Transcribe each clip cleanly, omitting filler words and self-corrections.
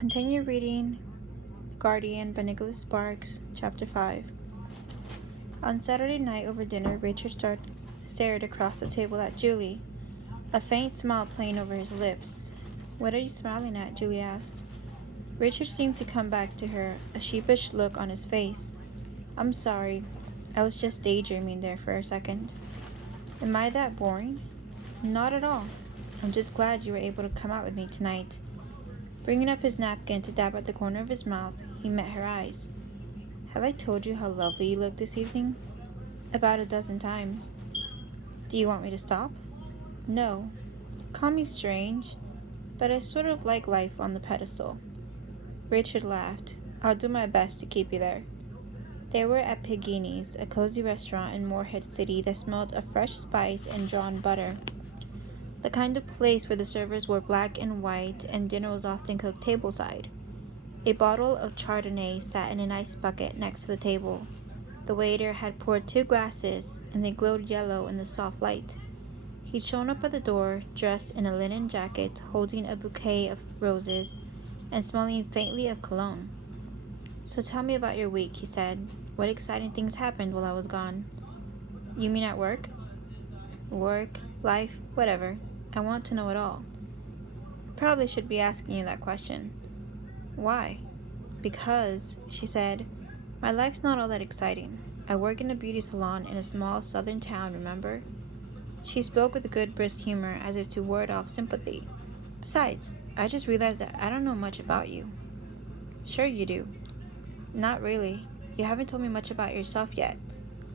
Continue reading Guardian by Nicholas Sparks, Chapter 5. On Saturday night over dinner, Richard stared across the table at Julie, a faint smile playing over his lips. "What are you smiling at?" Julie asked. Richard seemed to come back to her, a sheepish look on his face. "I'm sorry. I was just daydreaming there for a second." "Am I that boring?" "Not at all. I'm just glad you were able to come out with me tonight." Bringing up his napkin to dab at the corner of his mouth, he met her eyes. "Have I told you how lovely you look this evening?" "About a dozen times." "Do you want me to stop?" "No. Call me strange, but I sort of like life on the pedestal." Richard laughed. "I'll do my best to keep you there." They were at Pigini's, a cozy restaurant in Moorhead City that smelled of fresh spice and drawn butter. The kind of place where the servers wore black and white and dinner was often cooked tableside. A bottle of Chardonnay sat in an ice bucket next to the table. The waiter had poured 2 glasses, and they glowed yellow in the soft light. He'd shown up at the door, dressed in a linen jacket, holding a bouquet of roses, and smelling faintly of cologne. "So tell me about your week," he said. "What exciting things happened while I was gone?" "You mean at work?" "Work, life, whatever. I want to know it all." "I probably should be asking you that question." "Why?" "Because," she said, "my life's not all that exciting. I work in a beauty salon in a small southern town, remember?" She spoke with good brisk humor as if to ward off sympathy. "Besides, I just realized that I don't know much about you." "Sure you do." "Not really. You haven't told me much about yourself yet.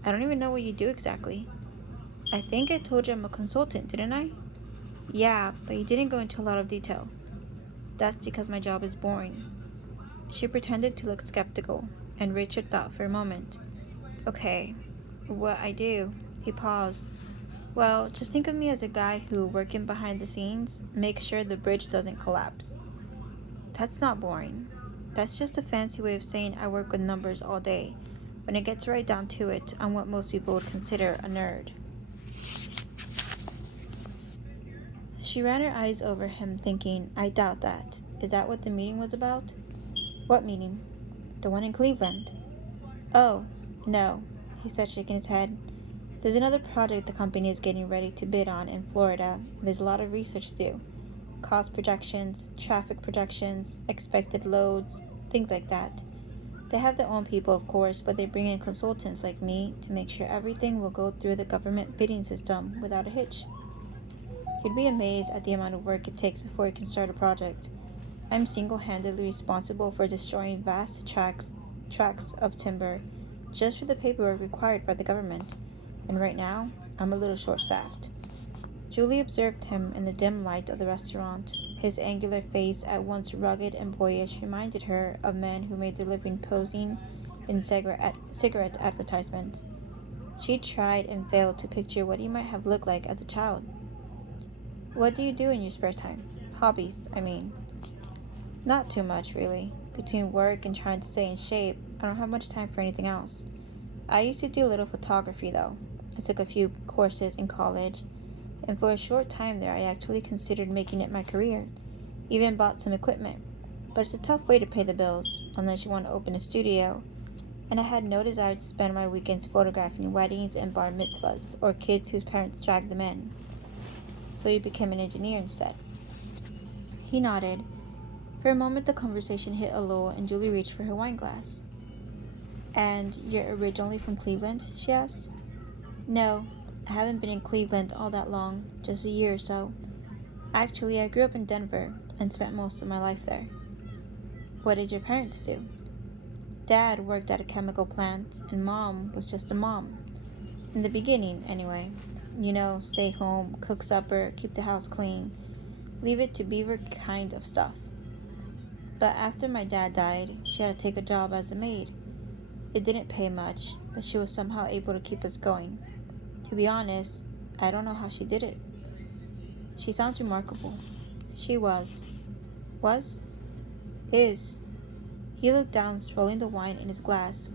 I don't even know what you do exactly." "I think I told you I'm a consultant, didn't I?" "Yeah, but you didn't go into a lot of detail." "That's because my job is boring." She pretended to look skeptical, and Richard thought for a moment. "Okay, what I do?" He paused. "Well, just think of me as a guy who, working behind the scenes, makes sure the bridge doesn't collapse." "That's not boring. That's just a fancy way of saying I work with numbers all day. When it gets right down to it, I'm what most people would consider a nerd." She ran her eyes over him, thinking, "I doubt that. Is that what the meeting was about?" "What meeting?" "The one in Cleveland." "Oh, no," he said, shaking his head. "There's another project the company is getting ready to bid on in Florida, and there's a lot of research to do. Cost projections, traffic projections, expected loads, things like that. They have their own people, of course, but they bring in consultants like me to make sure everything will go through the government bidding system without a hitch. You'd be amazed at the amount of work it takes before you can start a project. I'm single-handedly responsible for destroying vast tracts of timber just for the paperwork required by the government, and right now, I'm a little short-staffed." Julie observed him in the dim light of the restaurant. His angular face, at once rugged and boyish, reminded her of men who made their living posing in cigarette advertisements. She tried and failed to picture what he might have looked like as a child. "What do you do in your spare time? Hobbies, I mean." "Not too much, really. Between work and trying to stay in shape, I don't have much time for anything else. I used to do a little photography, though. I took a few courses in college, and for a short time there I actually considered making it my career. Even bought some equipment. But it's a tough way to pay the bills, unless you want to open a studio, and I had no desire to spend my weekends photographing weddings and bar mitzvahs, or kids whose parents dragged them in. So you became an engineer instead." He nodded. For a moment the conversation hit a lull, and Julie reached for her wine glass. "And you're originally from Cleveland?" she asked. "No, I haven't been in Cleveland all that long, just a year or so. Actually, I grew up in Denver and spent most of my life there." "What did your parents do?" "Dad worked at a chemical plant, and Mom was just a mom. In the beginning, anyway. You know, stay home, cook supper, keep the house clean, leave it to beaver kind of stuff. But after my dad died, she had to take a job as a maid. It didn't pay much, but she was somehow able to keep us going. To be honest, I don't know how she did it." "She sounds remarkable." "She was." "Was?" "Is." He looked down, swirling the wine in his glass.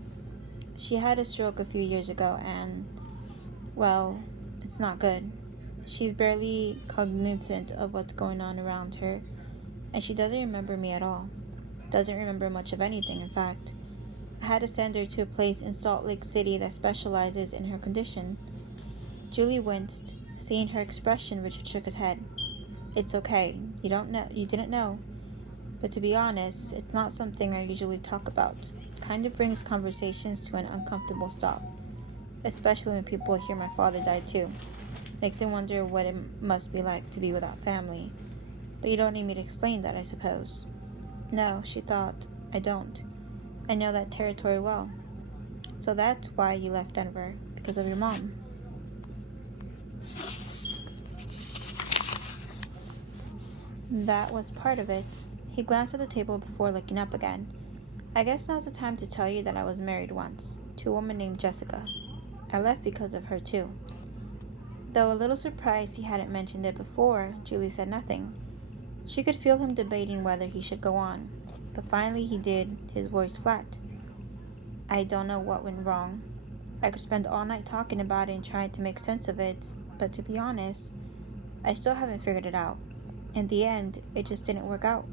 "She had a stroke a few years ago, and, well, it's not good. She's barely cognizant of what's going on around her, and she doesn't remember me at all. Doesn't remember much of anything, in fact. I had to send her to a place in Salt Lake City that specializes in her condition. Julie winced. Seeing her expression, Richard shook his head. It's okay. You didn't know. But to be honest, it's not something I usually talk about. It kind of brings conversations to an uncomfortable stop, especially when people hear my father died too. Makes them wonder what it must be like to be without family. But you don't need me to explain that, I suppose. No, she thought. I don't. I know that territory well. So that's why you left Denver, because of your mom. That was part of it. He glanced at the table before looking up again. I guess now's the time to tell you that I was married once, to a woman named Jessica. I left because of her, too. Though a little surprised he hadn't mentioned it before, Julie said nothing. She could feel him debating whether he should go on, but finally he did, his voice flat. I don't know what went wrong. I could spend all night talking about it and trying to make sense of it, but to be honest, I still haven't figured it out. In the end, it just didn't work out.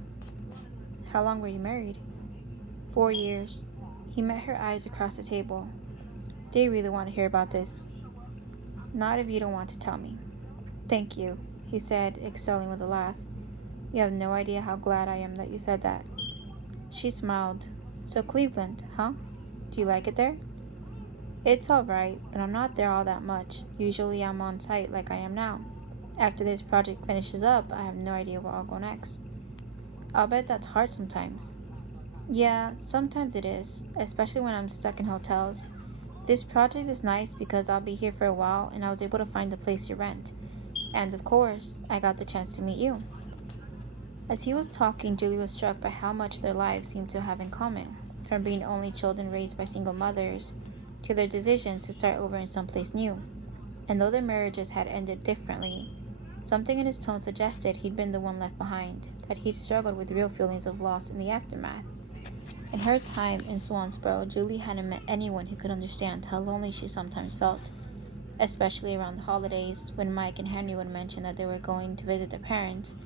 How long were you married? 4 years. He met her eyes across the table. Do you really want to hear about this? Not if you don't want to tell me. Thank you, he said, excelling with a laugh. You have no idea how glad I am that you said that. She smiled. So Cleveland, huh? Do you like it there? It's all right, but I'm not there all that much. Usually I'm on site like I am now. After this project finishes up, I have no idea where I'll go next. I'll bet that's hard sometimes. Yeah, sometimes it is, especially when I'm stuck in hotels. This project is nice because I'll be here for a while and I was able to find a place to rent. And of course, I got the chance to meet you. As he was talking, Julie was struck by how much their lives seemed to have in common, from being only children raised by single mothers to their decision to start over in someplace new. And though their marriages had ended differently, something in his tone suggested he'd been the one left behind, that he'd struggled with real feelings of loss in the aftermath. In her time in Swansboro, Julie hadn't met anyone who could understand how lonely she sometimes felt, especially around the holidays when Mike and Henry would mention that they were going to visit their parents,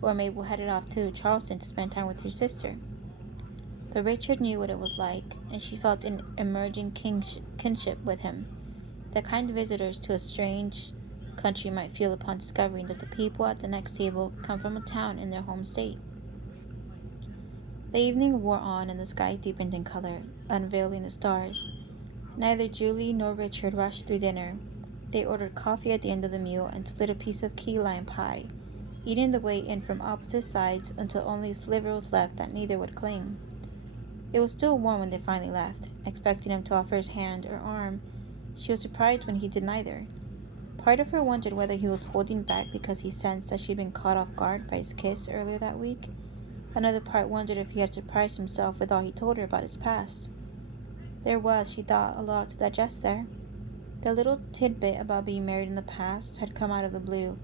or Mabel headed off to Charleston to spend time with her sister. But Richard knew what it was like, and she felt an emerging kinship with him, the kind visitors to a strange country might feel upon discovering that the people at the next table come from a town in their home state. The evening wore on and the sky deepened in color, unveiling the stars. Neither Julie nor Richard rushed through dinner. They ordered coffee at the end of the meal and split a piece of key lime pie, eating the way in from opposite sides until only a sliver was left that neither would claim. It was still warm when they finally left. Expecting him to offer his hand or arm, she was surprised when he did neither. Part of her wondered whether he was holding back because he sensed that she'd been caught off guard by his kiss earlier that week. Another part wondered if he had surprised himself with all he told her about his past. There was, she thought, a lot to digest there. The little tidbit about being married in the past had come out of the blue,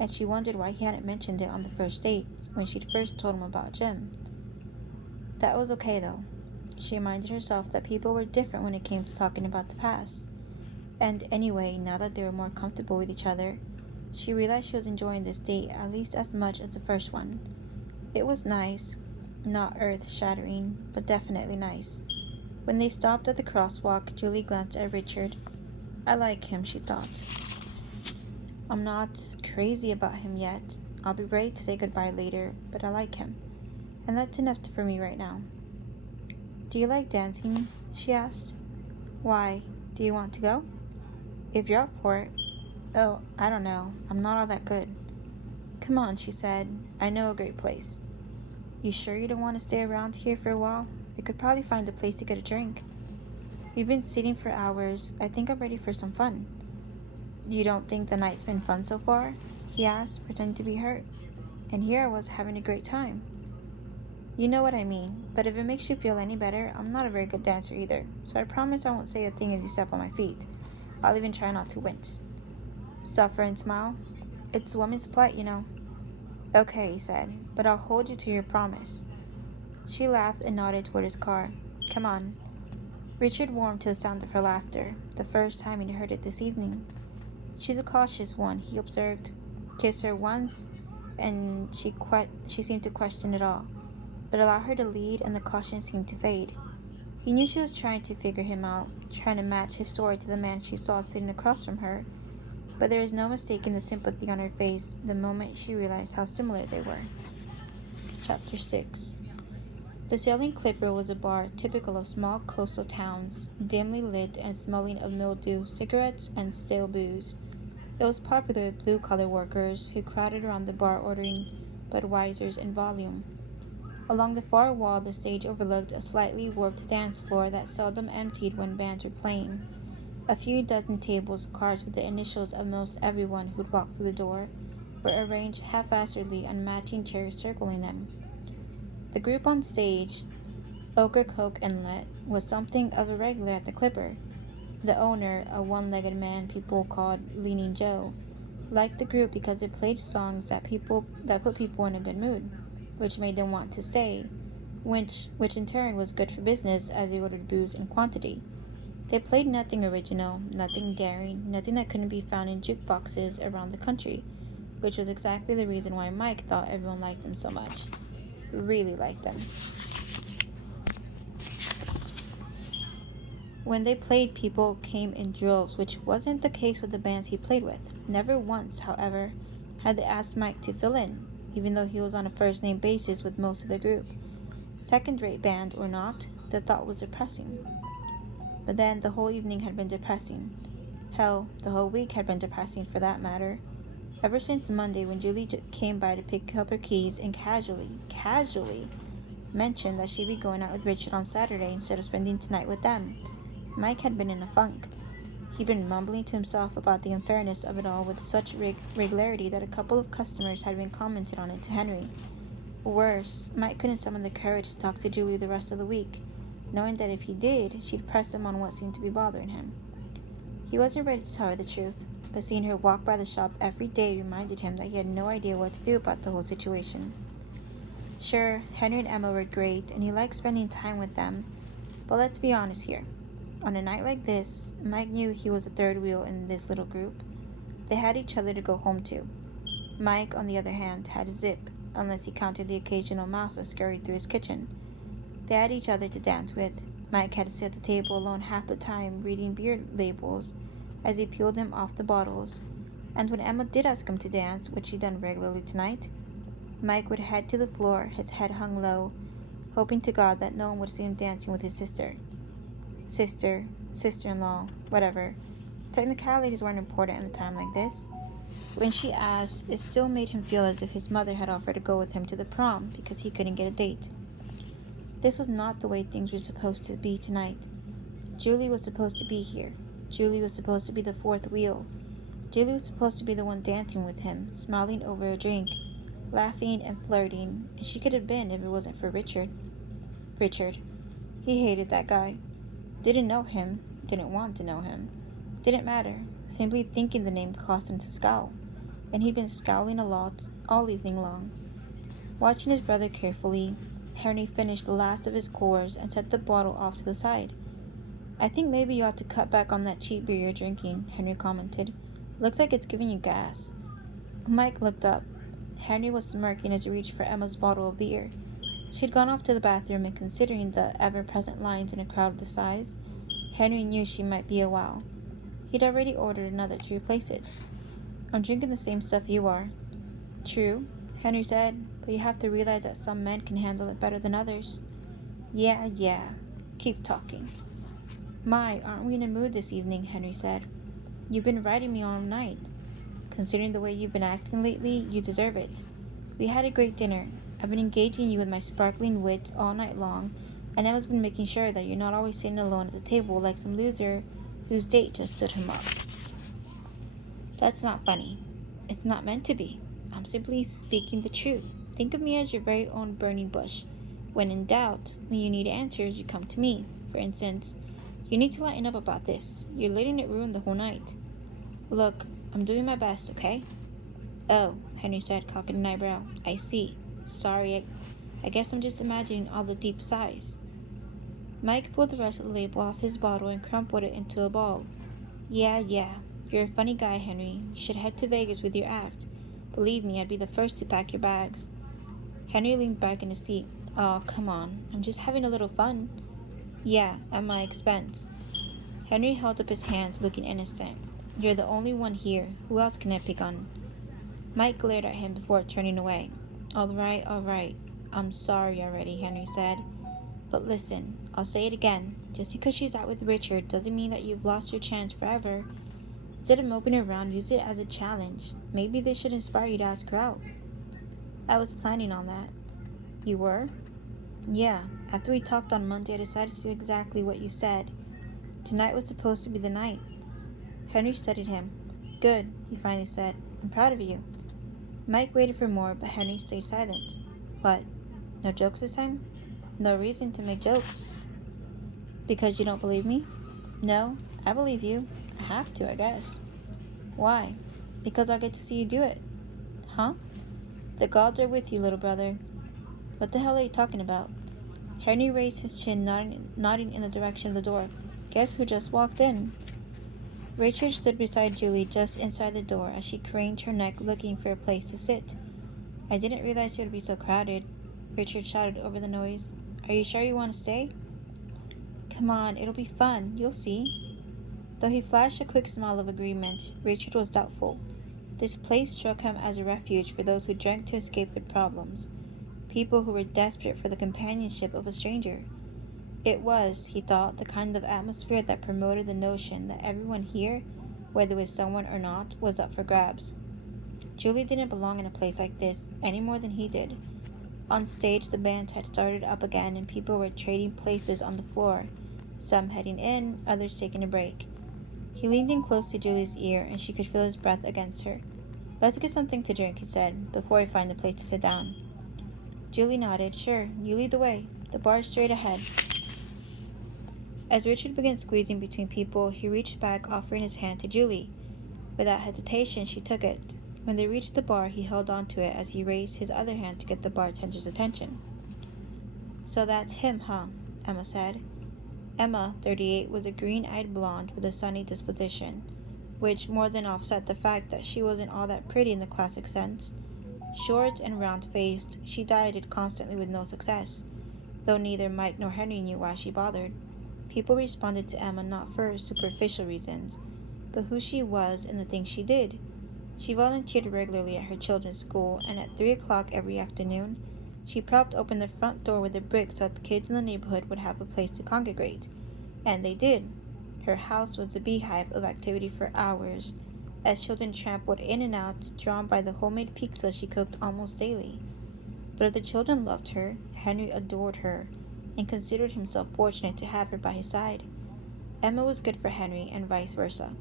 and she wondered why he hadn't mentioned it on the first date when she'd first told him about Jim. That was okay, though. She reminded herself that people were different when it came to talking about the past. And anyway, now that they were more comfortable with each other, she realized she was enjoying this date at least as much as the first one. It was nice, not earth-shattering, but definitely nice. When they stopped at the crosswalk, Julie glanced at Richard. I like him, she thought. I'm not crazy about him yet. I'll be ready to say goodbye later, but I like him. And that's enough for me right now. Do you like dancing? She asked. Why? Do you want to go? If you're up for it. Oh, I don't know. I'm not all that good. Come on, she said. I know a great place. You sure you don't want to stay around here for a while? We could probably find a place to get a drink. We've been sitting for hours. I think I'm ready for some fun. You don't think the night's been fun so far? He asked, pretending to be hurt. And here I was having a great time. You know what I mean, but if it makes you feel any better, I'm not a very good dancer either, so I promise I won't say a thing if you step on my feet. I'll even try not to wince. Suffer and smile? It's a woman's plight, you know. Okay, he said, but I'll hold you to your promise. She laughed and nodded toward his car. Come on. Richard warmed to the sound of her laughter, the first time he'd heard it this evening. She's a cautious one, he observed. Kiss her once, and she seemed to question it all. but allowed her to lead, and the caution seemed to fade. He knew she was trying to figure him out, trying to match his story to the man she saw sitting across from her, but there was no mistaking the sympathy on her face the moment she realized how similar they were. Chapter 6. The Sailing Clipper was a bar typical of small coastal towns, dimly lit and smelling of mildew, cigarettes, and stale booze. It was popular with blue-collar workers who crowded around the bar ordering Budweisers in volume. Along the far wall, the stage overlooked a slightly warped dance floor that seldom emptied when bands were playing. A few dozen tables carved with the initials of most everyone who'd walked through the door were arranged haphazardly on matching chairs circling them. The group on stage, Ocracoke Inlet, was something of a regular at the Clipper. The owner, a one-legged man people called Leaning Joe, liked the group because it played songs that put people in a good mood, which made them want to stay, which in turn was good for business as they ordered booze in quantity. They played nothing original, nothing daring, nothing that couldn't be found in jukeboxes around the country, which was exactly the reason why Mike thought everyone liked them so much. Really liked them. When they played, people came in droves, which wasn't the case with the bands he played with. Never once, however, had they asked Mike to fill in, even though he was on a first-name basis with most of the group. Second-rate band or not, the thought was depressing. But then the whole evening had been depressing. Hell, the whole week had been depressing for that matter. Ever since Monday when Julie came by to pick up her keys and casually mentioned that she'd be going out with Richard on Saturday instead of spending tonight with them, Mike had been in a funk. He'd been mumbling to himself about the unfairness of it all with such regularity that a couple of customers had been commented on it to Henry. Worse, Mike couldn't summon the courage to talk to Julie the rest of the week, knowing that if he did, she'd press him on what seemed to be bothering him. He wasn't ready to tell her the truth, but seeing her walk by the shop every day reminded him that he had no idea what to do about the whole situation. Sure, Henry and Emma were great, and he liked spending time with them, but let's be honest here. On a night like this, Mike knew he was a third wheel in this little group. They had each other to go home to. Mike, on the other hand, had Zip, unless he counted the occasional mouse that scurried through his kitchen. They had each other to dance with. Mike had to sit at the table alone half the time reading beer labels as he peeled them off the bottles, and when Emma did ask him to dance, which she'd done regularly tonight, Mike would head to the floor, his head hung low, hoping to God that no one would see him dancing with his sister. Sister-in-law, whatever. Technicalities weren't important in a time like this. When she asked, it still made him feel as if his mother had offered to go with him to the prom because he couldn't get a date. This was not the way things were supposed to be tonight. Julie was supposed to be here. Julie was supposed to be the fourth wheel. Julie was supposed to be the one dancing with him, smiling over a drink, laughing and flirting, and she could have been if it wasn't for Richard. He hated that guy. Didn't know him, didn't want to know him. Didn't matter. Simply thinking the name caused him to scowl, and he'd been scowling a lot all evening long. Watching his brother carefully, Henry finished the last of his cores and set the bottle off to the side. "I think maybe you ought to cut back on that cheap beer you're drinking," Henry commented. "Looks like it's giving you gas." Mike looked up. Henry was smirking as he reached for Emma's bottle of beer. She'd gone off to the bathroom, and considering the ever-present lines in a crowd of the size, Henry knew she might be a while. He'd already ordered another to replace it. "I'm drinking the same stuff you are." "True," Henry said, "but you have to realize that some men can handle it better than others." Yeah. Keep talking." "My, aren't we in a mood this evening?" Henry said. "You've been riding me all night. Considering the way you've been acting lately, you deserve it. We had a great dinner. I've been engaging you with my sparkling wit all night long, and Emma's been making sure that you're not always sitting alone at the table like some loser whose date just stood him up." "That's not funny. It's not meant to be. I'm simply speaking the truth. Think of me as your very own burning bush. When in doubt, when you need answers, you come to me. For instance, you need to lighten up about this. You're letting it ruin the whole night." "Look, I'm doing my best, okay?" "Oh," Henry said, cocking an eyebrow. "I see. Sorry, I guess I'm just imagining all the deep sighs." Mike pulled the rest of the label off his bottle and crumpled it into a ball. Yeah. You're a funny guy, Henry. You should head to Vegas with your act. Believe me, I'd be the first to pack your bags." Henry leaned back in his seat. Oh, come on. I'm just having a little fun. Yeah, at my expense. Henry held up his hands, looking innocent. You're the only one here. Who else can I pick on? Mike glared at him before turning away. All right, all right. I'm sorry already, Henry said. But listen, I'll say it again. Just because she's out with Richard doesn't mean that you've lost your chance forever. Instead of moping around, use it as a challenge. Maybe this should inspire you to ask her out. I was planning on that. You were? Yeah. After we talked on Monday, I decided to do exactly what you said. Tonight was supposed to be the night. Henry studied him. Good, he finally said. I'm proud of you. Mike waited for more, but Henry stayed silent. What? No jokes this time? No reason to make jokes. Because you don't believe me? No, I believe you. I have to, I guess. Why? Because I'll get to see you do it. Huh? The gods are with you, little brother. What the hell are you talking about? Henry raised his chin, nodding in the direction of the door. Guess who just walked in? Richard stood beside Julie just inside the door as she craned her neck looking for a place to sit. I didn't realize it would be so crowded, Richard shouted over the noise. Are you sure you want to stay? Come on, it'll be fun, you'll see. Though he flashed a quick smile of agreement, Richard was doubtful. This place struck him as a refuge for those who drank to escape their problems, people who were desperate for the companionship of a stranger. It was, he thought, the kind of atmosphere that promoted the notion that everyone here, whether with someone or not, was up for grabs. Julie didn't belong in a place like this any more than he did. On stage, the band had started up again and people were trading places on the floor, some heading in, others taking a break. He leaned in close to Julie's ear and she could feel his breath against her. Let's get something to drink, he said, before I find a place to sit down. Julie nodded. Sure, you lead the way. The bar's straight ahead. As Richard began squeezing between people, he reached back, offering his hand to Julie. Without hesitation, she took it. When they reached the bar, he held onto it as he raised his other hand to get the bartender's attention. So that's him, huh? Emma said. Emma, 38, was a green-eyed blonde with a sunny disposition, which more than offset the fact that she wasn't all that pretty in the classic sense. Short and round-faced, she dieted constantly with no success, though neither Mike nor Henry knew why she bothered. People responded to Emma not for superficial reasons, but who she was and the things she did. She volunteered regularly at her children's school, and at 3 o'clock every afternoon, she propped open the front door with a brick so that the kids in the neighborhood would have a place to congregate. And they did. Her house was a beehive of activity for hours, as children trampled in and out, drawn by the homemade pizza she cooked almost daily. But if the children loved her, Henry adored her, and considered himself fortunate to have her by his side. Emma was good for Henry, and vice versa.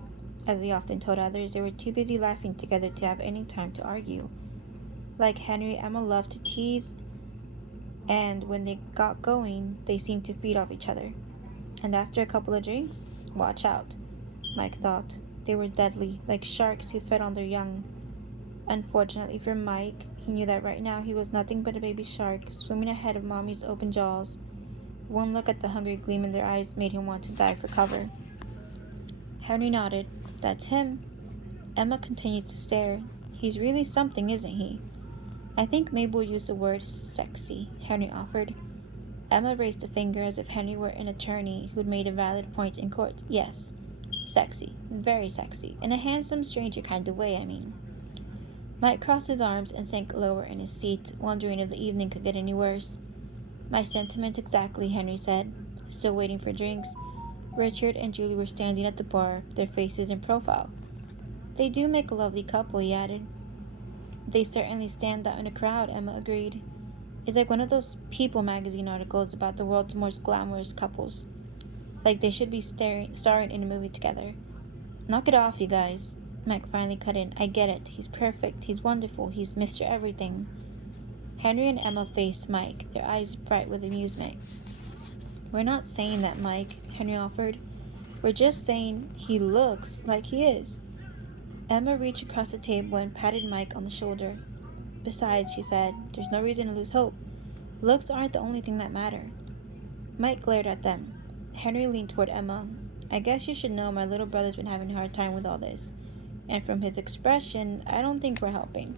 As he often told others, they were too busy laughing together to have any time to argue. Like Henry, Emma loved to tease, and when they got going, they seemed to feed off each other. And after a couple of drinks, watch out, Mike thought. They were deadly, like sharks who fed on their young. Unfortunately for Mike, he knew that right now he was nothing but a baby shark, swimming ahead of Mommy's open jaws. One look at the hungry gleam in their eyes made him want to dive for cover. Henry nodded. That's him. Emma continued to stare. He's really something, isn't he? I think Mabel used the word sexy, Henry offered. Emma raised a finger as if Henry were an attorney who'd made a valid point in court. Yes, sexy. Very sexy. In a handsome, stranger kind of way, I mean. Mike crossed his arms and sank lower in his seat, wondering if the evening could get any worse. My sentiment exactly, Henry said, still waiting for drinks. Richard and Julie were standing at the bar, their faces in profile. They do make a lovely couple, he added. They certainly stand out in a crowd, Emma agreed. It's like one of those People magazine articles about the world's most glamorous couples. Like they should be starring in a movie together. Knock it off, you guys. Mike finally cut in. I get it. He's perfect. He's wonderful. He's Mr. Everything. Henry and Emma faced Mike, their eyes bright with amusement. We're not saying that, Mike, Henry offered. We're just saying he looks like he is. Emma reached across the table and patted Mike on the shoulder. Besides, she said, there's no reason to lose hope. Looks aren't the only thing that matter. Mike glared at them. Henry leaned toward Emma. I guess you should know my little brother's been having a hard time with all this. And from his expression, I don't think we're helping.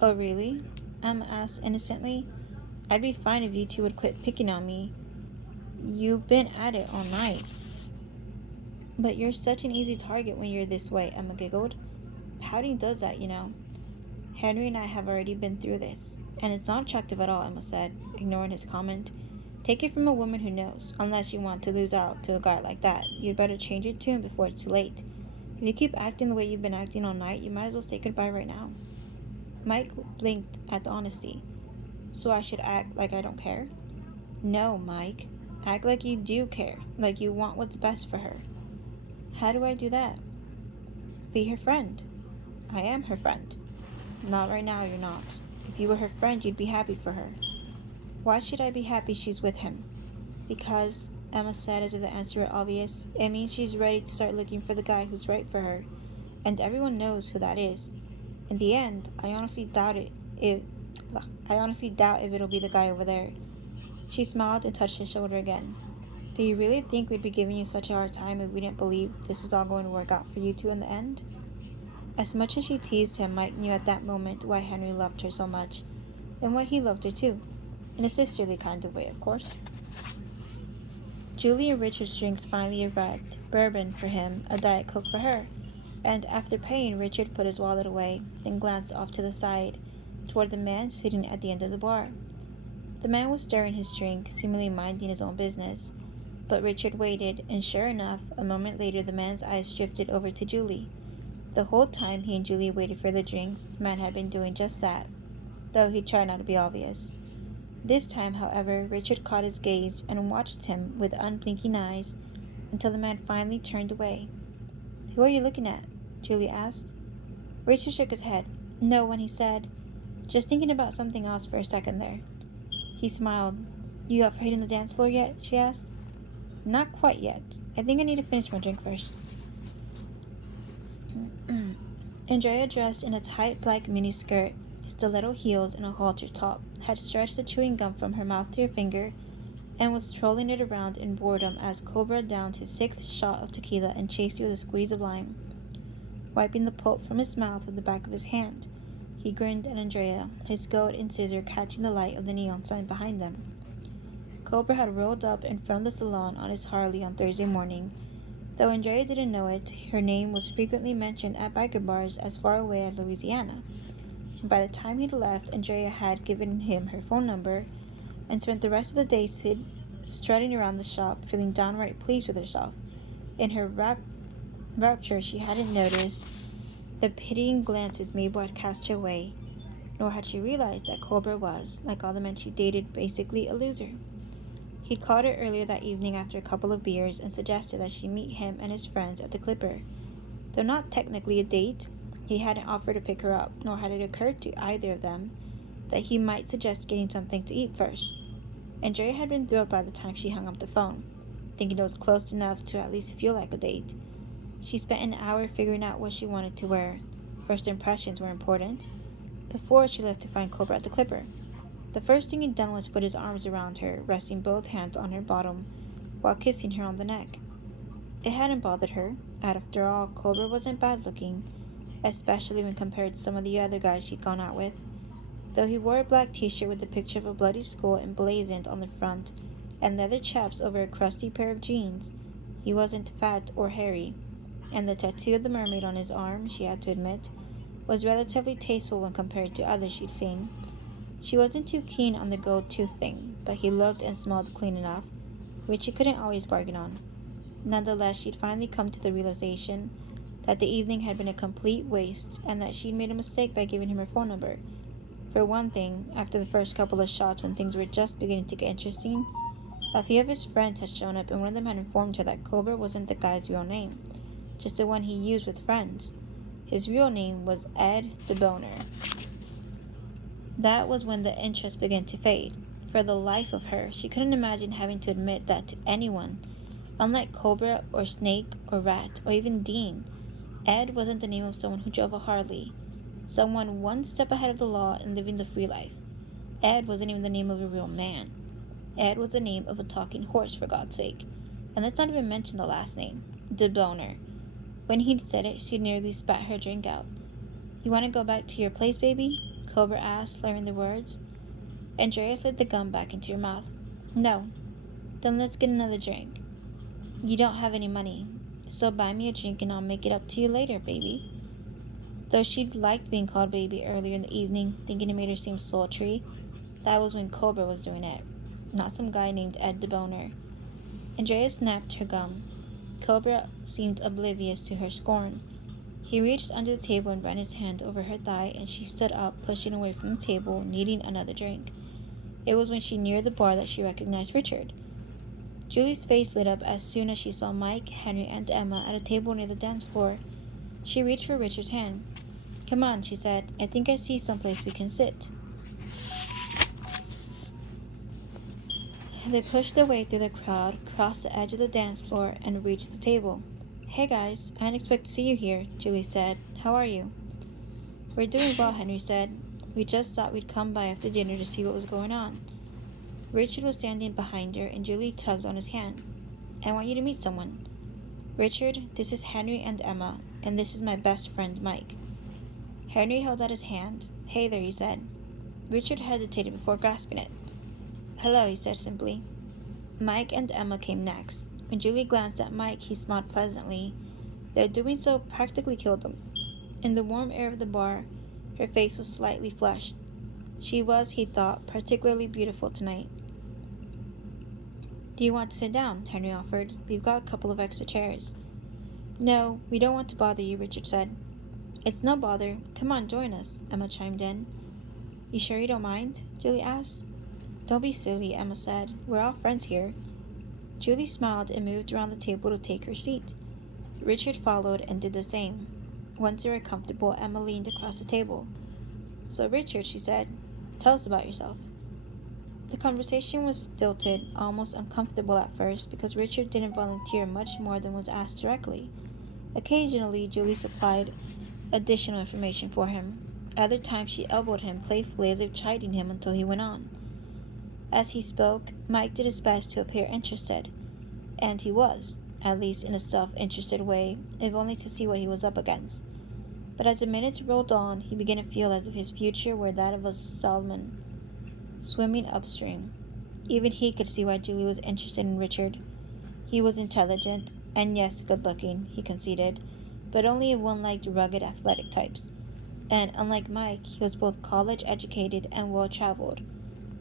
Oh, really? Emma asked innocently. I'd be fine if you two would quit picking on me. You've been at it all night. But you're such an easy target when you're this way, Emma giggled. Pouting does that, you know. Henry and I have already been through this. And it's not attractive at all, Emma said, ignoring his comment. Take it from a woman who knows. Unless you want to lose out to a guy like that, you'd better change your tune before it's too late. If you keep acting the way you've been acting all night, you might as well say goodbye right now. Mike blinked at the honesty. So I should act like I don't care? No, Mike. Act like you do care, like you want what's best for her. How do I do that? Be her friend. I am her friend. Not right now, you're not. If you were her friend, you'd be happy for her. Why should I be happy she's with him? Because, Emma said as if the answer were obvious, it means she's ready to start looking for the guy who's right for her. And everyone knows who that is. In the end, I honestly doubt if it'll be the guy over there. She smiled and touched his shoulder again. Do you really think we'd be giving you such a hard time if we didn't believe this was all going to work out for you two in the end? As much as she teased him, Mike knew at that moment why Henry loved her so much, and why he loved her too. In a sisterly kind of way, of course. Julie and Richard's drinks finally arrived. Bourbon for him, a Diet Coke for her. And after paying, Richard put his wallet away, then glanced off to the side, toward the man sitting at the end of the bar. The man was stirring his drink, seemingly minding his own business. But Richard waited, and sure enough, a moment later the man's eyes drifted over to Julie. The whole time he and Julie waited for their drinks, the man had been doing just that, though he tried not to be obvious. This time, however, Richard caught his gaze and watched him with unblinking eyes until the man finally turned away. Who are you looking at? Julie asked. Richard shook his head. No one, he said. Just thinking about something else for a second there. He smiled. You up for hitting the dance floor yet? She asked. Not quite yet. I think I need to finish my drink first. Andrea, dressed in a tight black miniskirt, stiletto heels, and a halter top, had stretched the chewing gum from her mouth to her finger and was twirling it around in boredom as Cobra downed his sixth shot of tequila and chased it with a squeeze of lime. Wiping the pulp from his mouth with the back of his hand, he grinned at Andrea, his goat and scissor catching the light of the neon sign behind them. Cobra had rolled up in front of the salon on his Harley on Thursday morning. Though Andrea didn't know it, her name was frequently mentioned at biker bars as far away as Louisiana. And by the time he'd left, Andrea had given him her phone number and spent the rest of the day strutting around the shop, feeling downright pleased with herself. In her rapture, she hadn't noticed the pitying glances Mabel had cast her way, nor had she realized that Cobra was, like all the men she dated, basically a loser. He'd called her earlier that evening after a couple of beers and suggested that she meet him and his friends at the Clipper. Though not technically a date, he hadn't offered to pick her up, nor had it occurred to either of them that he might suggest getting something to eat first. Andrea had been thrilled by the time she hung up the phone, thinking it was close enough to at least feel like a date. She spent an hour figuring out what she wanted to wear. First impressions were important. Before she left to find Cobra at the Clipper. The first thing he'd done was put his arms around her, resting both hands on her bottom, while kissing her on the neck. It hadn't bothered her. After all, Cobra wasn't bad looking, especially when compared to some of the other guys she'd gone out with. Though he wore a black t-shirt with a picture of a bloody skull emblazoned on the front, and leather chaps over a crusty pair of jeans, he wasn't fat or hairy, and the tattoo of the mermaid on his arm, she had to admit, was relatively tasteful when compared to others she'd seen. She wasn't too keen on the gold tooth thing, but he looked and smelled clean enough, which she couldn't always bargain on. Nonetheless, she'd finally come to the realization that the evening had been a complete waste and that she'd made a mistake by giving him her phone number. For one thing, after the first couple of shots when things were just beginning to get interesting, a few of his friends had shown up and one of them had informed her that Cobra wasn't the guy's real name, just the one he used with friends. His real name was Ed DeBoner. That was when the interest began to fade. For the life of her, she couldn't imagine having to admit that to anyone. Unlike Cobra or Snake or Rat or even Dean, Ed wasn't the name of someone who drove a Harley, someone one step ahead of the law and living the free life. Ed wasn't even the name of a real man. Ed was the name of a talking horse, for God's sake. And let's not even mention the last name, DeBoner. When he'd said it, she nearly spat her drink out. You want to go back to your place, baby? Cobra asked, slurring the words. Andrea slid the gum back into her mouth. No. Then let's get another drink. You don't have any money, so buy me a drink and I'll make it up to you later, baby. Though she'd liked being called baby earlier in the evening, thinking it made her seem sultry, that was when Cobra was doing it, not some guy named Ed DeBoner. Andrea snapped her gum. Cobra seemed oblivious to her scorn. He reached under the table and ran his hand over her thigh, and she stood up, pushing away from the table, needing another drink. It was when she neared the bar that she recognized Richard. Julie's face lit up as soon as she saw Mike, Henry, and Emma at a table near the dance floor. She reached for Richard's hand. Come on, she said. I think I see someplace we can sit. They pushed their way through the crowd, crossed the edge of the dance floor, and reached the table. Hey guys, I didn't expect to see you here, Julie said. How are you? We're doing well, Henry said. We just thought we'd come by after dinner to see what was going on. Richard was standing behind her, and Julie tugged on his hand. I want you to meet someone. Richard, this is Henry and Emma, and this is my best friend, Mike. Henry held out his hand. Hey there, he said. Richard hesitated before grasping it. Hello, he said simply. Mike and Emma came next. When Julie glanced at Mike, he smiled pleasantly. Their doing so practically killed him. In the warm air of the bar, her face was slightly flushed. She was, he thought, particularly beautiful tonight. Do you want to sit down? Henry offered. We've got a couple of extra chairs. No, we don't want to bother you, Richard said. It's no bother. Come on, join us, Emma chimed in. You sure you don't mind? Julie asked. Don't be silly, Emma said. We're all friends here. Julie smiled and moved around the table to take her seat. Richard followed and did the same. Once they were comfortable, Emma leaned across the table. So, Richard, she said, tell us about yourself. The conversation was stilted, almost uncomfortable at first, because Richard didn't volunteer much more than was asked directly. Occasionally, Julie supplied additional information for him. Other times, she elbowed him playfully as if chiding him until he went on. As he spoke, Mike did his best to appear interested, and he was, at least in a self-interested way, if only to see what he was up against. But as the minutes rolled on, he began to feel as if his future were that of a salmon, swimming upstream. Even he could see why Julie was interested in Richard. He was intelligent, and yes, good-looking, he conceded, but only if one liked rugged athletic types. And unlike Mike, he was both college-educated and well-traveled.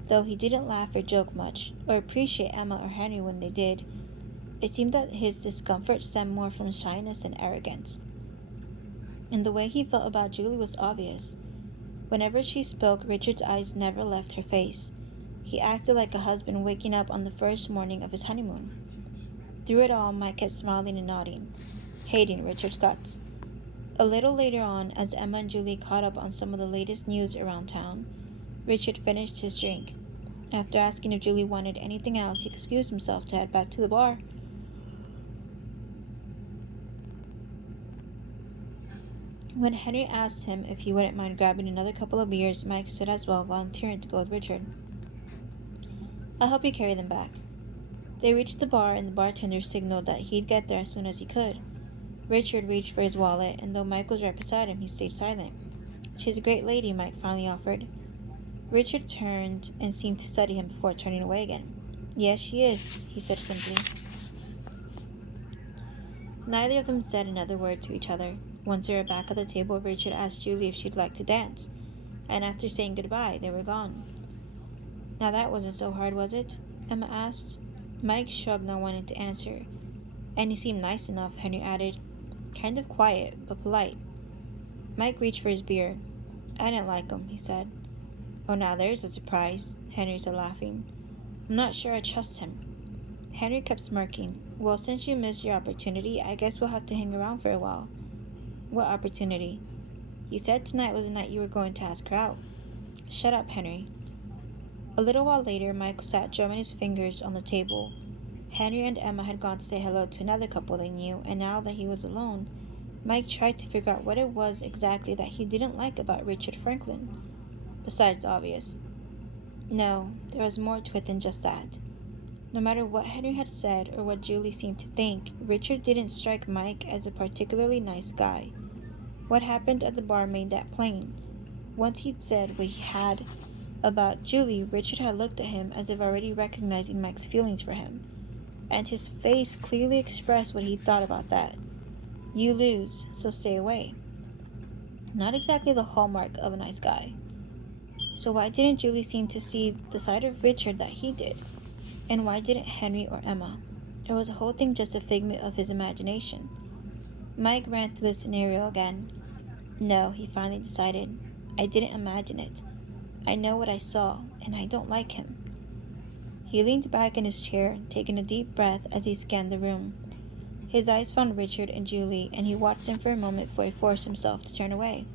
Though he didn't laugh or joke much, or appreciate Emma or Henry when they did, it seemed that his discomfort stemmed more from shyness and arrogance. And the way he felt about Julie was obvious. Whenever she spoke, Richard's eyes never left her face. He acted like a husband waking up on the first morning of his honeymoon. Through it all, Mike kept smiling and nodding, hating Richard's guts. A little later on, as Emma and Julie caught up on some of the latest news around town, Richard finished his drink. After asking if Julie wanted anything else, he excused himself to head back to the bar. When Henry asked him if he wouldn't mind grabbing another couple of beers, Mike stood as well, volunteering to go with Richard. I'll help you carry them back. They reached the bar, and the bartender signaled that he'd get there as soon as he could. Richard reached for his wallet, and though Mike was right beside him, he stayed silent. She's a great lady, Mike finally offered. Richard turned and seemed to study him before turning away again. Yes, she is, he said simply. Neither of them said another word to each other. Once they were back at the table, Richard asked Julie if she'd like to dance, and after saying goodbye, they were gone. Now that wasn't so hard, was it? Emma asked. Mike shrugged, not wanting to answer. And he seemed nice enough, Henry added. Kind of quiet, but polite. Mike reached for his beer. I didn't like him, he said. Oh, now there's a surprise, Henry said, laughing. I'm not sure I trust him. Henry kept smirking. Well, since you missed your opportunity, I guess we'll have to hang around for a while. What opportunity? You said tonight was the night you were going to ask her out. Shut up, Henry. A little while later, Mike sat drumming his fingers on the table. Henry and Emma had gone to say hello to another couple they knew, and now that he was alone, Mike tried to figure out what it was exactly that he didn't like about Richard Franklin. Besides the obvious. No, there was more to it than just that. No matter what Henry had said or what Julie seemed to think, Richard didn't strike Mike as a particularly nice guy. What happened at the bar made that plain. Once he'd said what he had, About Julie, Richard had looked at him as if already recognizing Mike's feelings for him, and his face clearly expressed what he thought about that. You lose, so stay away. Not exactly the hallmark of a nice guy. So why didn't Julie seem to see the side of Richard that he did? And why didn't Henry or Emma? Or was the whole thing just a figment of his imagination? Mike ran through the scenario again. No, he finally decided. I didn't imagine it. I know what I saw, and I don't like him. He leaned back in his chair, taking a deep breath as he scanned the room. His eyes found Richard and Julie, and he watched them for a moment before he forced himself to turn away.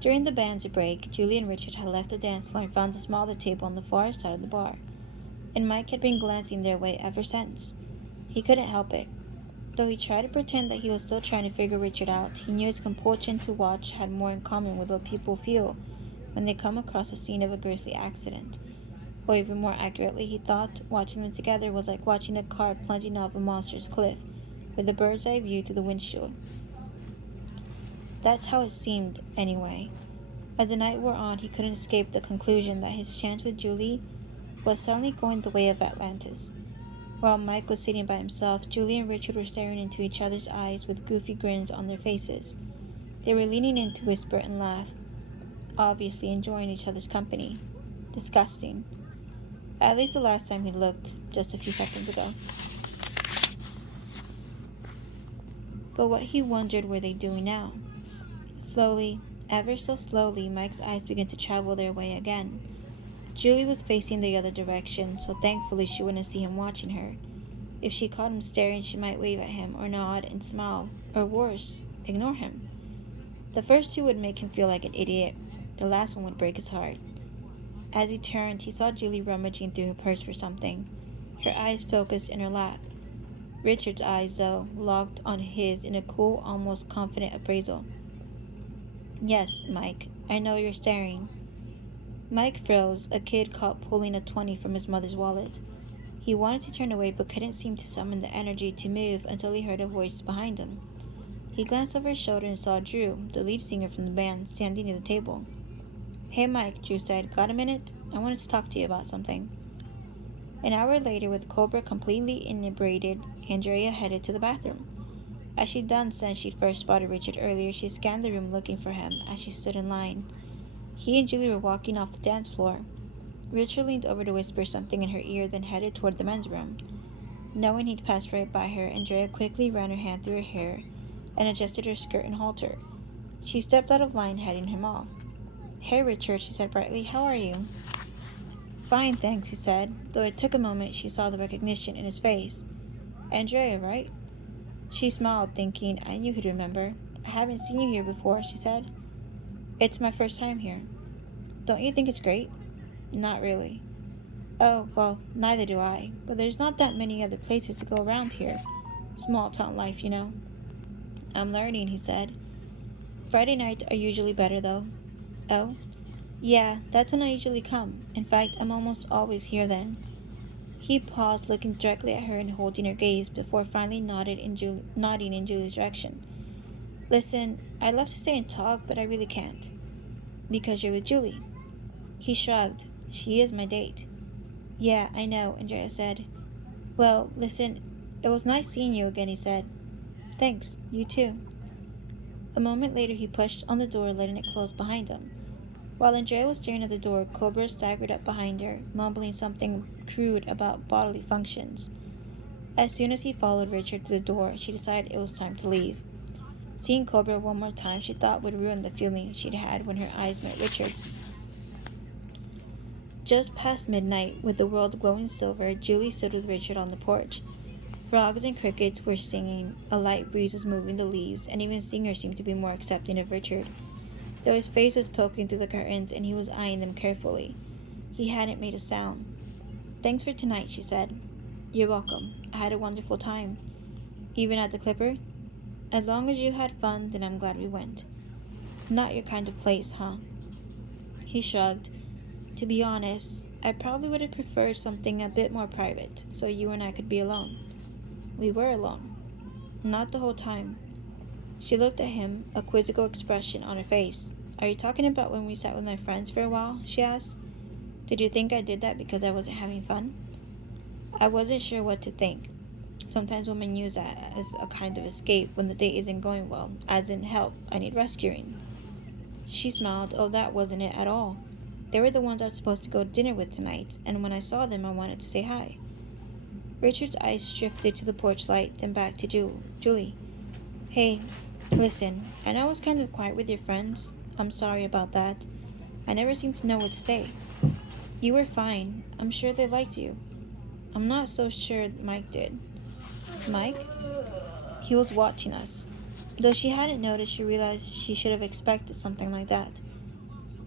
During the band's break, Julie and Richard had left the dance floor and found a smaller table on the far side of the bar, and Mike had been glancing their way ever since. He couldn't help it. Though he tried to pretend that he was still trying to figure Richard out, he knew his compulsion to watch had more in common with what people feel when they come across the scene of a grisly accident. Or even more accurately, he thought watching them together was like watching a car plunging off a monster's cliff, with a bird's eye view through the windshield. That's how it seemed, anyway. As the night wore on, he couldn't escape the conclusion that his chance with Julie was suddenly going the way of Atlantis. While Mike was sitting by himself, Julie and Richard were staring into each other's eyes with goofy grins on their faces. They were leaning in to whisper and laugh, obviously enjoying each other's company. Disgusting. At least the last time he looked, just a few seconds ago. But what he wondered were they doing now? Slowly, ever so slowly, Mike's eyes began to travel their way again. Julie was facing the other direction, so thankfully she wouldn't see him watching her. If she caught him staring, she might wave at him or nod and smile, or worse, ignore him. The first two would make him feel like an idiot. The last one would break his heart. As he turned, he saw Julie rummaging through her purse for something, her eyes focused in her lap. Richard's eyes, though, locked on his in a cool, almost confident appraisal. Yes, Mike, I know you're staring. Mike froze, a kid caught pulling a 20 from his mother's wallet. He wanted to turn away but couldn't seem to summon the energy to move until he heard a voice behind him. He glanced over his shoulder and saw Drew, the lead singer from the band, standing near the table. Hey Mike, Drew said, got a minute? I wanted to talk to you about something. An hour later, with Cobra completely inebriated, Andrea headed to the bathroom. As she'd done since she'd first spotted Richard earlier, she scanned the room looking for him as she stood in line. He and Julie were walking off the dance floor. Richard leaned over to whisper something in her ear, then headed toward the men's room. Knowing he'd passed right by her, Andrea quickly ran her hand through her hair and adjusted her skirt and halter. She stepped out of line, heading him off. Hey Richard, she said brightly, how are you? Fine, thanks, he said, though it took a moment she saw the recognition in his face. Andrea, right? She smiled, thinking, I knew he'd remember. I haven't seen you here before, she said. It's my first time here. Don't you think it's great? Not really. Oh, well, neither do I, but there's not that many other places to go around here. Small town life, you know. I'm learning, he said. Friday nights are usually better, though. Oh? Yeah, that's when I usually come. In fact, I'm almost always here then. He paused, looking directly at her and holding her gaze before finally nodding in Julie's direction. Listen, I'd love to stay and talk, but I really can't. Because you're with Julie. He shrugged. She is my date. Yeah, I know, Andrea said. Well, listen, it was nice seeing you again, he said. Thanks, you too. A moment later, he pushed on the door, letting it close behind him. While Andrea was staring at the door, Cobra staggered up behind her, mumbling something crude about bodily functions. As soon as he followed Richard to the door, she decided it was time to leave. Seeing Cobra one more time, she thought would ruin the feeling she'd had when her eyes met Richard's. Just past midnight, with the world glowing silver, Julie stood with Richard on the porch. Frogs and crickets were singing, a light breeze was moving the leaves, and even singers seemed to be more accepting of Richard, though his face was poking through the curtains and he was eyeing them carefully. He hadn't made a sound. Thanks for tonight, she said. You're welcome. I had a wonderful time. Even at the Clipper? As long as you had fun, then I'm glad we went. Not your kind of place, huh? He shrugged. To be honest, I probably would have preferred something a bit more private, so you and I could be alone. We were alone. Not the whole time. She looked at him, a quizzical expression on her face. Are you talking about when we sat with my friends for a while? She asked. Did you think I did that because I wasn't having fun? I wasn't sure what to think. Sometimes women use that as a kind of escape when the date isn't going well, as in, help, I need rescuing. She smiled. Oh, that wasn't it at all. They were the ones I was supposed to go to dinner with tonight, and when I saw them, I wanted to say hi. Richard's eyes shifted to the porch light, then back to Julie. Hey, listen, I know I was kind of quiet with your friends. I'm sorry about that. I never seemed to know what to say. You were fine. I'm sure they liked you. I'm not so sure Mike did. Mike? He was watching us. Though she hadn't noticed, she realized she should have expected something like that.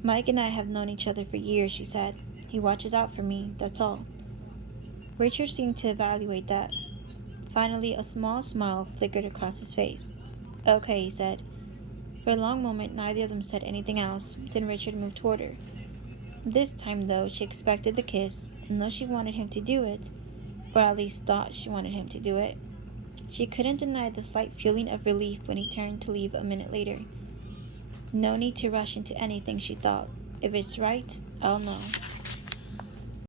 Mike and I have known each other for years, she said. He watches out for me, that's all. Richard seemed to evaluate that. Finally, a small smile flickered across his face. Okay, he said. For a long moment, neither of them said anything else. Then Richard moved toward her. This time, though, she expected the kiss, and though she wanted him to do it, or at least thought she wanted him to do it, she couldn't deny the slight feeling of relief when he turned to leave a minute later. No need to rush into anything, she thought. If it's right, I'll know.